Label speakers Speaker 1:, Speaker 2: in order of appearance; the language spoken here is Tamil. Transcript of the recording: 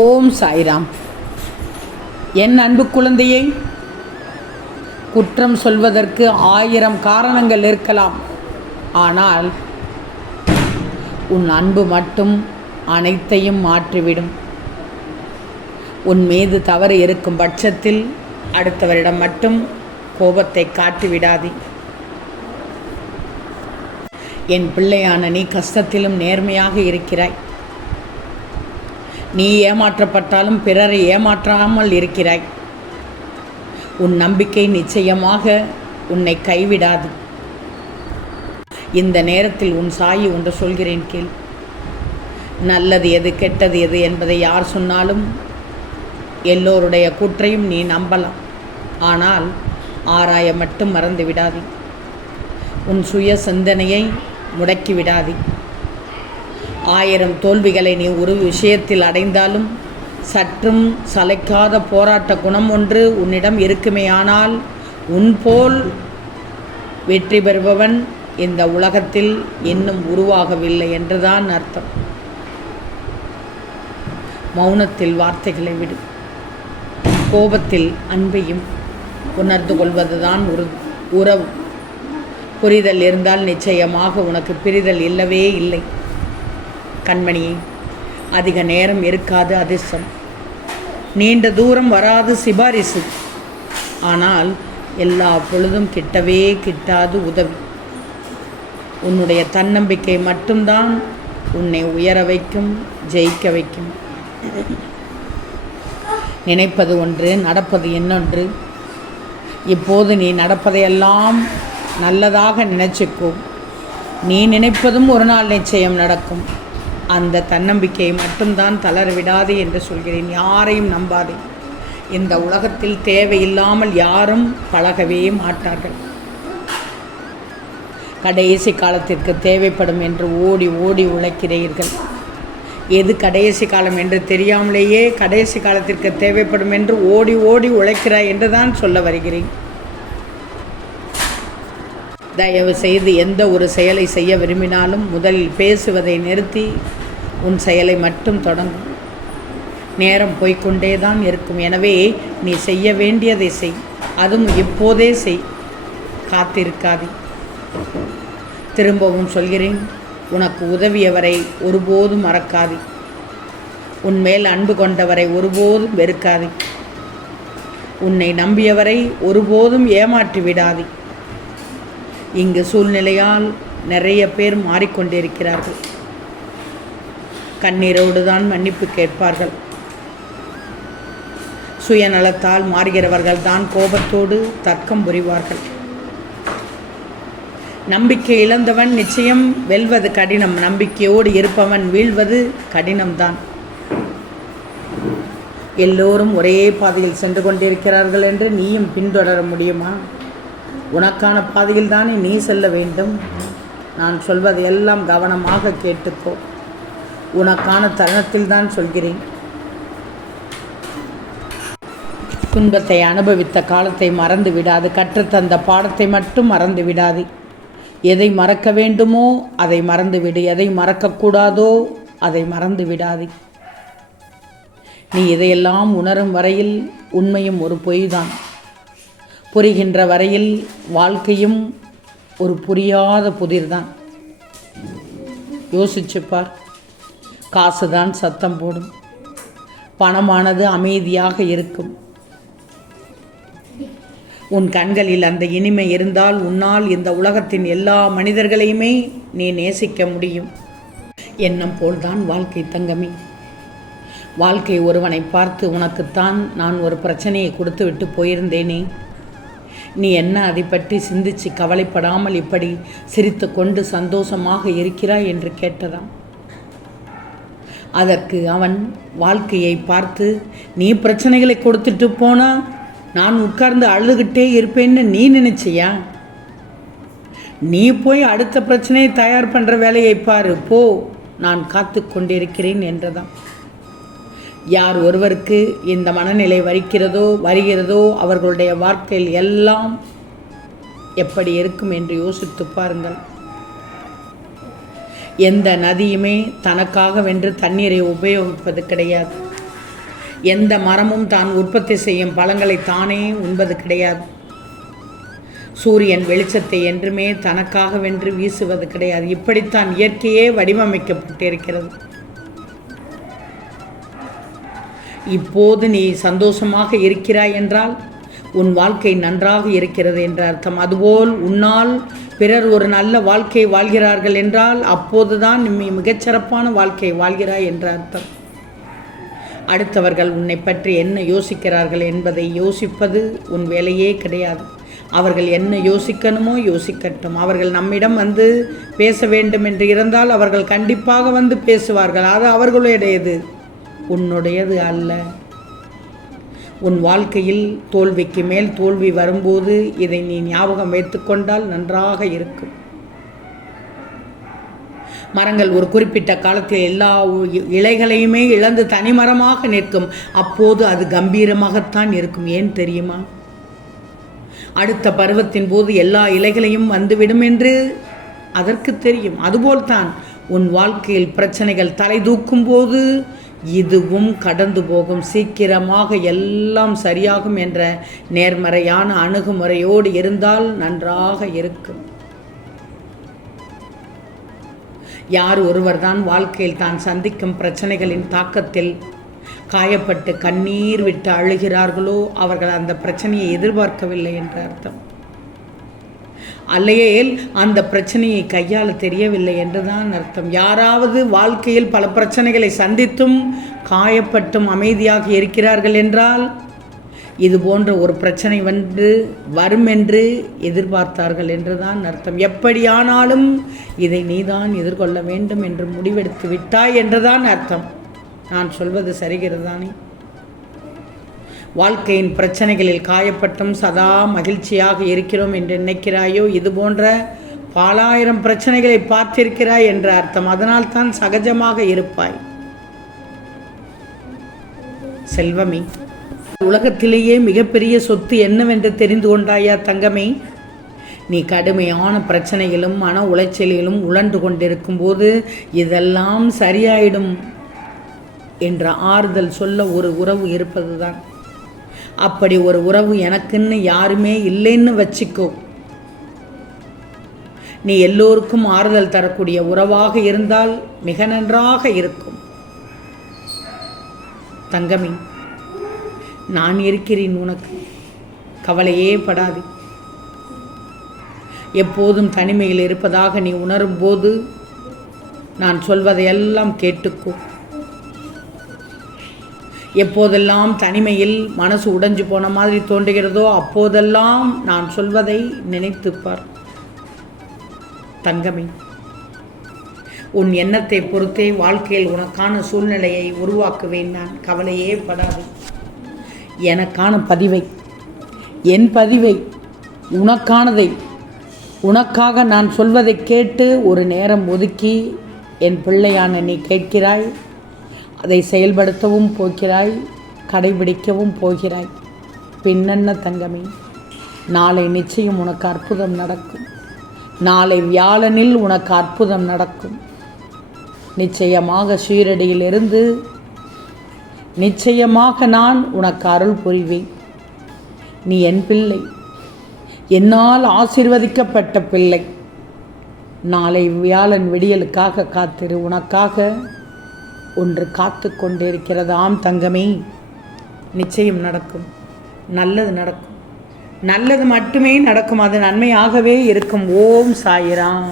Speaker 1: ஓம் சாய்ராம். என் அன்பு குழந்தையை குற்றம் சொல்வதற்கு ஆயிரம் காரணங்கள் இருக்கலாம். ஆனால் உன் அன்பு மட்டும் அனைத்தையும் மாற்றிவிடும். உன் மீது தவறு இருக்கும் பட்சத்தில் அடுத்தவரிடம் மட்டும் கோபத்தை காட்டிவிடாதே. என் பிள்ளையான நீ கஷ்டத்திலும் நேர்மையாக இருக்கிறாய். நீ ஏமாற்றப்பட்டாலும் பிறரை ஏமாற்றாமல் இருக்கிறாய். உன் நம்பிக்கை நிச்சயமாக உன்னை கைவிடாது. இந்த நேரத்தில் உன் சாயி ஒன்று சொல்கிறேன் கேள். நல்லது எது கெட்டது எது என்பதை யார் சொன்னாலும் எல்லோருடைய கூற்றையும் நீ நம்பலாம். ஆனால் ஆராய மட்டும் மறந்து விடாதே. உன் சுய சிந்தனையை முடக்கி விடாதே. ஆயிரம் தோல்விகளை நீ ஒரு விஷயத்தில் அடைந்தாலும் சற்றும் சளைக்காத போராட்ட குணம் ஒன்று உன்னிடம் இருக்குமேயானால் உன் போல் வெற்றி பெறுபவன் இந்த உலகத்தில் இன்னும் உருவாகவில்லை என்றுதான் அர்த்தம். மௌனத்தில் வார்த்தைகளை விடு. கோபத்தில் அன்பையும் உணர்ந்து கொள்வதுதான் உரு உறவு. புரிதல் இருந்தால் நிச்சயமாக உனக்கு பிரிதல் இல்லவே இல்லை. கண்மணியே அதிக நேரம் இருக்காது அதிர்ஷ்டம் நீண்ட தூரம் வராது சிபாரிசு. ஆனால் எல்லா பொழுதும் கிட்டவே கிட்டாது உதவி. உன்னுடைய தன்னம்பிக்கை மட்டும்தான் உன்னை உயர வைக்கும் ஜெயிக்க வைக்கும். நினைப்பது ஒன்று நடப்பது இன்னொன்று. இப்போது நீ நடப்பதையெல்லாம் நல்லதாக நினைச்சுக்கோ. நீ நினைப்பதும் ஒரு நாள் நிச்சயம் நடக்கும். அந்த தன்னம்பிக்கையை மட்டும்தான் தளர விடாதே என்று சொல்கிறேன். யாரையும் நம்பாதே. இந்த உலகத்தில் தேவையில்லாமல் யாரும் பழகவே மாட்டார்கள். கடைசி காலத்திற்கு தேவைப்படும் என்று ஓடி ஓடி உழைக்கிறீர்கள். எது கடைசி காலம் என்று தெரியாமலேயே கடைசி காலத்திற்கு தேவைப்படும் என்று ஓடி ஓடி உழைக்கிறாய் என்று தான் சொல்ல வருகிறேன். தயவு செய்து எந்த ஒரு செயலை செய்ய விரும்பினாலும் முதலில் பேசுவதை நிறுத்தி உன் செயலை மட்டும் தொடங்கும் நேரம் போய்க்கொண்டே தான் இருக்கும். எனவே நீ செய்ய வேண்டியதை செய். அதுவும் இப்போதே செய். காத்திருக்காதே. திரும்பவும் சொல்கிறேன். உனக்கு உதவியவரை ஒருபோதும் மறக்காதே. உன் மேல் அன்பு கொண்டவரை ஒருபோதும் வெறுக்காதே. உன்னை நம்பியவரை ஒருபோதும் ஏமாற்றி விடாதே இங்கு சூழ்நிலையால் நிறைய பேர் மாறிக்கொண்டிருக்கிறார்கள். கண்ணீரோடு தான் மன்னிப்பு கேட்பார்கள். சுயநலத்தால் மாறுகிறவர்கள் தான் கோபத்தோடு தர்க்கம் புரிவார்கள். நம்பிக்கை இழந்தவன் நிச்சயம் வெல்வது கடினம். நம்பிக்கையோடு இருப்பவன் வீழ்வது கடினம்தான். எல்லோரும் ஒரே பாதையில் சென்று கொண்டிருக்கிறார்கள் என்று நீயும் பின்தொடர முடியுமா? உனக்கான பாதையில் தானே நீ செல்ல வேண்டும். நான் சொல்வதை எல்லாம் கவனமாக கேட்டுக்கோ. உனக்கான தருணத்தில் தான் சொல்கிறேன். துன்பத்தை அனுபவித்த காலத்தை மறந்து விடாது. கற்றுத்தந்த பாடத்தை மட்டும் மறந்து விடாது. எதை மறக்க வேண்டுமோ அதை மறந்துவிடு எதை மறக்கக்கூடாதோ அதை மறந்து விடாது. நீ இதையெல்லாம் உணரும் வரையில் உண்மையும் ஒரு பொய்தான். புரிகின்ற வரையில் வாழ்க்கையும் ஒரு புரியாத புதிர் தான் யோசிச்சுப்பார். காசுதான் சத்தம் போடும். பணமானது அமைதியாக இருக்கும். உன் கண்களில் அந்த இனிமை இருந்தால் உன்னால் இந்த உலகத்தின் எல்லா மனிதர்களையுமே நீ நேசிக்க முடியும். எண்ணம் போல்தான் வாழ்க்கை தங்கமி. வாழ்க்கை ஒருவனை பார்த்து உனக்குத்தான் நான் ஒரு பிரச்சனையை கொடுத்து விட்டு போயிருந்தேனே. நீ என்ன அதை பற்றி சிந்திச்சு கவலைப்படாமல் இப்படி சிரித்து கொண்டு சந்தோஷமாக இருக்கிறாய் என்று கேட்டதாம். அதற்கு அவன் வாழ்க்கையை பார்த்து நீ பிரச்சனைகளை கொடுத்துட்டு போனா நான் உட்கார்ந்து அழுதுகிட்டே இருப்பேன்னு நீ நினைச்சியா? நீ போய் அடுத்த பிரச்சனையை தயார் பண்ணுற வேலையை பாரு போ நான் காத்து கொண்டிருக்கிறேன் என்றதான் யார் ஒருவருக்கு இந்த மனநிலை வரிக்கிறதோ வருகிறதோ அவர்களுடைய வாழ்க்கையில் எல்லாம் எப்படி இருக்கும் என்று யோசித்து பாருங்கள். எந்த நதியுமே தனக்காக வென்று தண்ணீரை உபயோகிப்பது கிடையாது. எந்த மரமும் தான் உற்பத்தி செய்யும் பழங்களை தானே உண்பது கிடையாது. சூரியன் வெளிச்சத்தை என்றுமே தனக்காக வென்று வீசுவது கிடையாது. இப்படித்தான் இயற்கையே வடிவமைக்கப்பட்டிருக்கிறது. இப்போது நீ சந்தோஷமாக இருக்கிறாய் என்றால் உன் வாழ்க்கை நன்றாக இருக்கிறது என்ற அர்த்தம். அதுபோல் உன்னால் பிறர் ஒரு நல்ல வாழ்க்கை வாழ்கிறார்கள் என்றால் அப்போதுதான் நீ மிகச்சிறப்பான வாழ்க்கை வாழ்கிறாய் என்ற அர்த்தம். அடுத்தவர்கள் உன்னை பற்றி என்ன யோசிக்கிறார்கள் என்பதை யோசிப்பது உன் வேலையே கிடையாது. அவர்கள் என்ன யோசிக்கணுமோ யோசிக்கட்டும். அவர்கள் நம்மிடம் வந்து பேச வேண்டும் என்று இருந்தால் அவர்கள் கண்டிப்பாக வந்து பேசுவார்கள். அது அவர்களுடையது. உன்னுடையது அல்ல. உன் வாழ்க்கையில் தோல்விக்கு மேல் தோல்வி வரும்போது இதை நீ ஞாபகம் வைத்துக்கொண்டால் நன்றாக இருக்கும். மரங்கள் ஒரு குறிப்பிட்ட காலத்தில் எல்லா உ- இலைகளையுமே இழந்து தனிமரமாக நிற்கும். அப்போது அது கம்பீரமாகத்தான் இருக்கும் ஏன் தெரியுமா? அடுத்த பருவத்தின் போது எல்லா இலைகளையும் வந்துவிடும் என்று அதற்கு தெரியும். அதுபோல்தான் உன் வாழ்க்கையில் பிரச்சனைகள் தலை தூக்கும் போது இதுவும் கடந்து போகும். சீக்கிரமாக எல்லாம் சரியாகும் என்ற நேர்மறையான அணுகுமுறையோடு இருந்தால் நன்றாக இருக்கும். யார் ஒருவர்தான் வாழ்க்கையில் தான் சந்திக்கும் பிரச்சனைகளின் தாக்கத்தில் காயப்பட்டு கண்ணீர் விட்டு அழுகிறார்களோ அவர்கள் அந்த பிரச்சனையை எதிர்பார்க்கவில்லை என்ற அர்த்தம். அல்லையேல் அந்த பிரச்சனையை கையாள தெரியவில்லை என்றுதான் அர்த்தம். யாராவது வாழ்க்கையில் பல பிரச்சனைகளை சந்தித்தும் காயப்பட்டும் அமைதியாக இருக்கிறார்கள் என்றால் இது போன்ற ஒரு பிரச்சனை வந்து வரும் என்று எதிர்பார்த்தார்கள் என்றுதான் அர்த்தம். எப்படியானாலும் இதை நீதான் எதிர்கொள்ள வேண்டும் என்று முடிவெடுத்து விட்டாய் என்றுதான் அர்த்தம். நான் சொல்வது சரிகிறது தானே வாழ்க்கையின் பிரச்சனைகளில் காயப்பட்டும் சதா மகிழ்ச்சியாக இருக்கிறோம் என்று நினைக்கிறாயோ? இது போன்ற பலாயிரம் பிரச்சனைகளை பார்த்திருக்கிறாய் என்ற அர்த்தம். அதனால் தான் சகஜமாக இருப்பாய். செல்வமே உலகத்திலேயே மிகப்பெரிய சொத்து என்னவென்று தெரிந்து கொண்டாயா தங்கமே? நீ கடுமையான பிரச்சனைகளும் மன உளைச்சலிலும் உழன்று கொண்டிருக்கும் போது இதெல்லாம் சரியாயிடும் என்ற ஆறுதல் சொல்ல ஒரு உறவு இருப்பதுதான். அப்படி ஒரு உறவு எனக்குன்னு யாருமே இல்லைன்னு வச்சுக்கோ. நீ எல்லோருக்கும் ஆறுதல் தரக்கூடிய உறவாக இருந்தால் மிக நன்றாக இருக்கும். தங்கமி நான் இருக்கிறேன் உனக்கு. கவலையே படாது. எப்போதும் தனிமையில் இருப்பதாக நீ உணரும் போது நான் சொல்வதையெல்லாம் கேட்டுக்கோ. எப்போதெல்லாம் தனிமையில் மனசு உடைஞ்சு போன மாதிரி தோன்றுகிறதோ அப்போதெல்லாம் நான் சொல்வதை நினைத்துப்பார். தங்கமே உன் எண்ணத்தை பொறுத்தே வாழ்க்கையில் உனக்கான சூழ்நிலையை உருவாக்குவேன் நான். கவலையே படாது. எனக்கான பதிவை என் பதிவை உனக்கானதை உனக்காக நான் சொல்வதை கேட்டு ஒரு நேரம் ஒதுக்கி என் பிள்ளையான நீ கேட்கிறாய். அதை செயல்படுத்தவும் போகிறாய் கடைபிடிக்கவும் போகிறாய். பின்னென்ன தங்கமே நாளை நிச்சயம் உனக்கு அற்புதம் நடக்கும். நாளை வியாழனில் உனக்கு அற்புதம் நடக்கும். நிச்சயமாக சீரடியிலிருந்து நிச்சயமாக நான் உனக்கு அருள் புரிவேன். நீ என் பிள்ளை. என்னால் ஆசிர்வதிக்கப்பட்ட பிள்ளை. நாளை வியாழன் விடியலுக்காக காத்திரு. உனக்காக ஒன்று காத்து கொண்டிருக்கிறதாம் தங்கமே. நிச்சயம் நடக்கும். நல்லது நடக்கும். நல்லது மட்டுமே நடக்கும். அது நன்மையாகவே இருக்கும். ஓம் சாயிராம்.